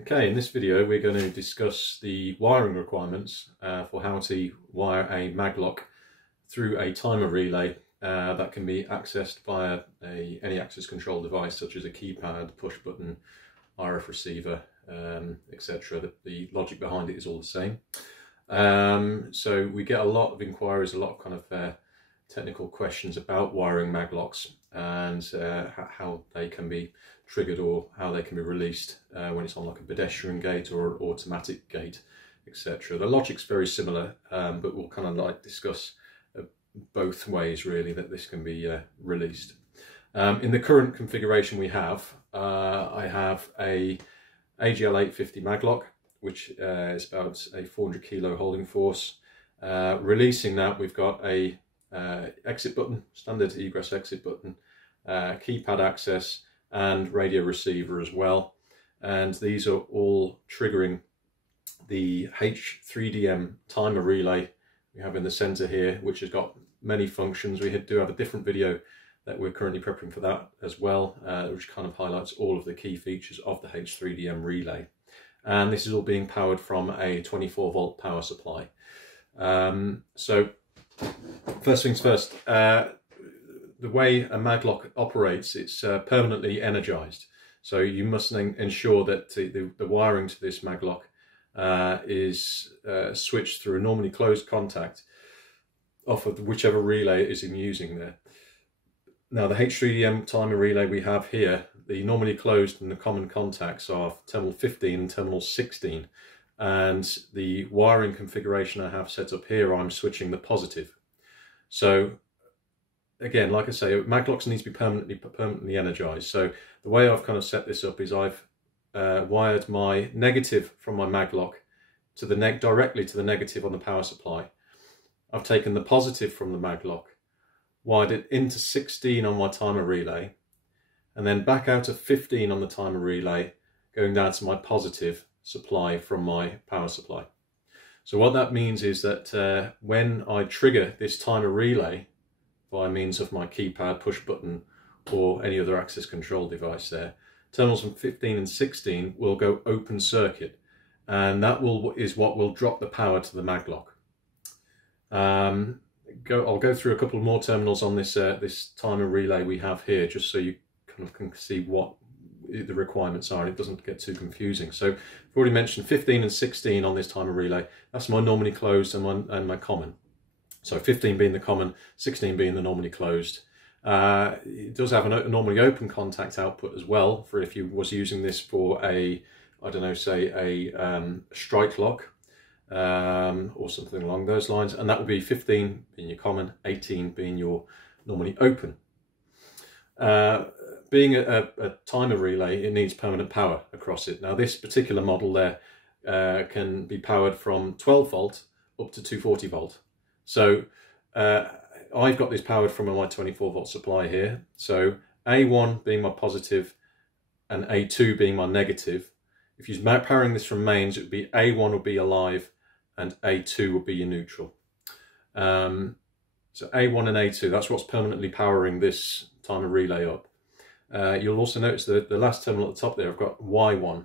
Okay, in this video we're going to discuss the wiring requirements for how to wire a Maglock through a timer relay that can be accessed via any access control device such as a keypad, push button, RF receiver, etc. The logic behind it is all the same. So we get a lot of inquiries, a lot of kind of technical questions about wiring Maglocks and how they can be triggered or how they can be released when it's on like a pedestrian gate or an automatic gate, etc. The logic's very similar, but we'll kind of like discuss both ways really that this can be released. In the current configuration we have, I have a AGL 850 Maglock, which is about a 400 kilo holding force. Releasing that, we've got a exit button, standard egress exit button, keypad access and radio receiver as well, and these are all triggering the H3DM timer relay we have in the center here, which has got many functions. We do have a different video that we're currently prepping for that as well, which kind of highlights all of the key features of the H3DM relay. And this is all being powered from a 24-volt power supply. So first things first, the way a Maglock operates, it's permanently energized. So you must ensure that the wiring to this Maglock is switched through a normally closed contact off of whichever relay it is in using there. Now the H3DM timer relay we have here, the normally closed and the common contacts are terminal 15 and terminal 16. And the wiring configuration I have set up here, I'm switching the positive. So again, like I say, Maglocks need to be permanently energized. So the way I've kind of set this up is I've wired my negative from my Maglock to the directly to the negative on the power supply. I've taken the positive from the Maglock, wired it into 16 on my timer relay, and then back out of 15 on the timer relay, going down to my positive supply from my power supply. So what that means is that when I trigger this timer relay by means of my keypad, push button, or any other access control device there, terminals from 15 and 16 will go open circuit, and that is what will drop the power to the Maglock. I'll go through a couple more terminals on this this timer relay we have here, just so you kind of can see what the requirements are and it doesn't get too confusing. So I've already mentioned 15 and 16 on this timer relay. That's my normally closed and my common. So 15 being the common, 16 being the normally closed. It does have a normally open contact output as well, for if you was using this for a, I don't know, say a strike lock or something along those lines. And that would be 15 being your common, 18 being your normally open. Being a timer relay, it needs permanent power across it. Now this particular model there can be powered from 12 volt up to 240 volt. So I've got this powered from my 24 volt supply here. So A1 being my positive and A2 being my negative. If you're powering this from mains, it would be A1 would be alive and A2 would be your neutral. So A1 and A2, that's what's permanently powering this timer relay up. You'll also notice that the last terminal at the top there, I've got Y1,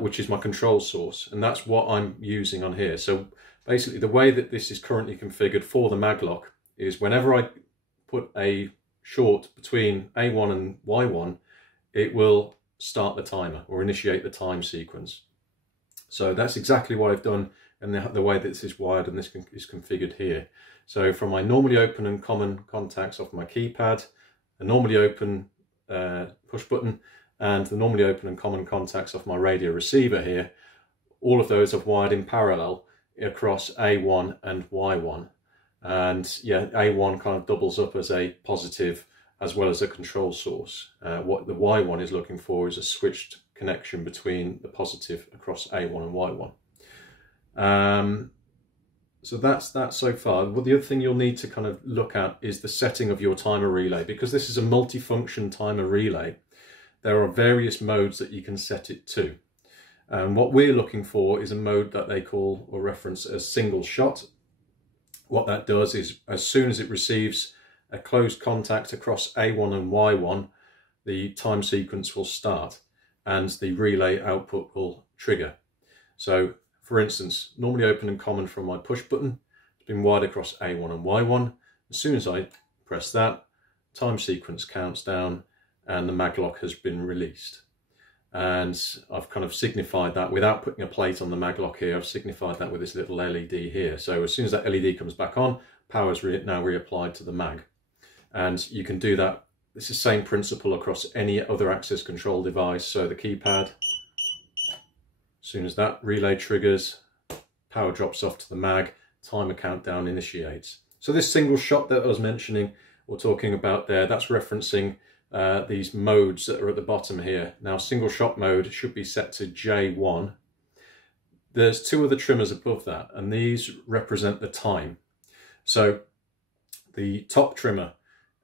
which is my control source, and that's what I'm using on here. So basically the way that this is currently configured for the Maglock is whenever I put a short between A1 and Y1, it will start the timer or initiate the time sequence. So that's exactly what I've done and the way that this is wired and this is configured here. So from my normally open and common contacts off my keypad, a normally open push button, and the normally open and common contacts off my radio receiver here, all of those I've wired in parallel across A1 and Y1. And yeah, A1 kind of doubles up as a positive as well as a control source. What the Y1 is looking for is a switched connection between the positive across A1 and Y1. So that's that so far. Well, the other thing you'll need to kind of look at is the setting of your timer relay. Because this is a multi-function timer relay, there are various modes that you can set it to. And what we're looking for is a mode that they call or reference as single shot. What that does is as soon as it receives a closed contact across A1 and Y1, the time sequence will start. and the relay output will trigger. So for instance, normally open and common from my push button, it's been wired across A1 and Y1. As soon as I press that, time sequence counts down and the maglock has been released. And I've kind of signified that without putting a plate on the maglock here. I've signified that with this little LED here. So as soon as that LED comes back on, power is now reapplied to the mag. And you can do that. It's the same principle across any other access control device. So the keypad, as soon as that relay triggers, power drops off to the mag, timer countdown initiates. So this single shot that I was mentioning or talking about there, that's referencing these modes that are at the bottom here. Now single shot mode should be set to J1. There's two other trimmers above that, and these represent the time. So the top trimmer,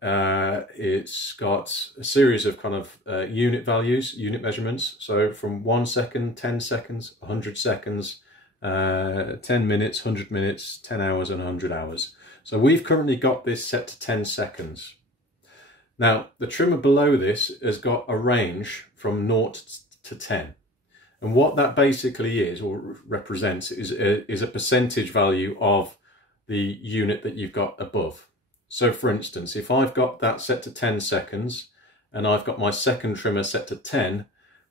it's got a series of kind of unit values, unit measurements. So from 1 second, 10 seconds, 100 seconds, 10 minutes, 100 minutes, 10 hours and 100 hours. So we've currently got this set to 10 seconds. Now, the trimmer below this has got a range from 0 to 10. And what that basically is, or represents, is a percentage value of the unit that you've got above. So for instance, if I've got that set to 10 seconds, and I've got my second trimmer set to 10,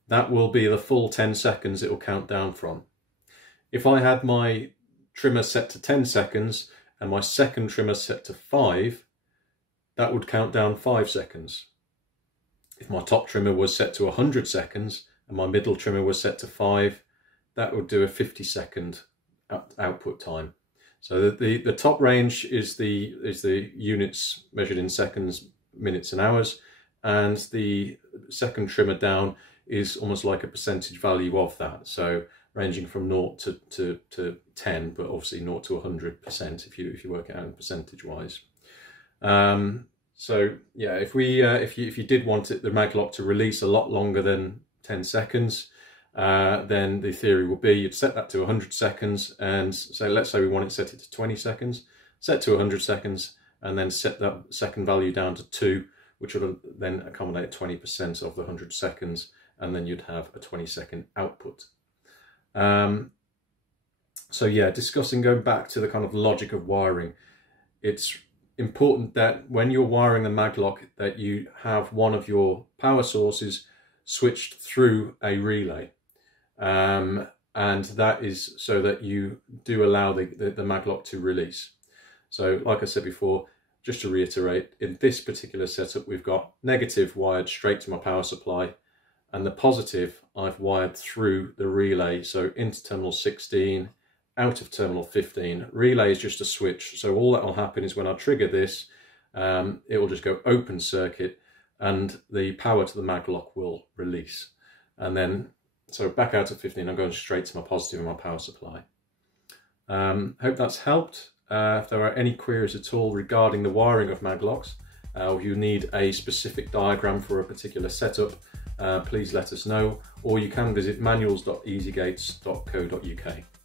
that will be the full 10 seconds it will count down from. If I had my trimmer set to 10 seconds, and my second trimmer set to 5, that would count down 5 seconds. If my top trimmer was set to 100 seconds and my middle trimmer was set to 5, that would do a 50-second output time. So the top range is the units measured in seconds, minutes and hours, and the second trimmer down is almost like a percentage value of that. So ranging from 0 to 10, but obviously 0 to 100% if you work it out in percentage wise. So yeah, if you did want the maglock to release a lot longer than 10 seconds, then the theory will be you'd set that to 100 seconds, and so let's say we want it set it to 20 seconds, set to 100 seconds, and then set that second value down to 2, which would then accommodate 20% of the 100 seconds, and then you'd have a 20-second output. So yeah, going back to the kind of logic of wiring, it's important that when you're wiring the maglock that you have one of your power sources switched through a relay, and that is so that you do allow the maglock to release. So like I said before, just to reiterate, in this particular setup we've got negative wired straight to my power supply, and the positive I've wired through the relay, so into terminal 16, out of terminal 15. Relay is just a switch, so all that will happen is when I trigger this, it will just go open circuit and the power to the maglock will release. And then, so back out of 15, I'm going straight to my positive in my power supply. Hope that's helped. If there are any queries at all regarding the wiring of maglocks, or you need a specific diagram for a particular setup, please let us know, or you can visit manuals.easygates.co.uk.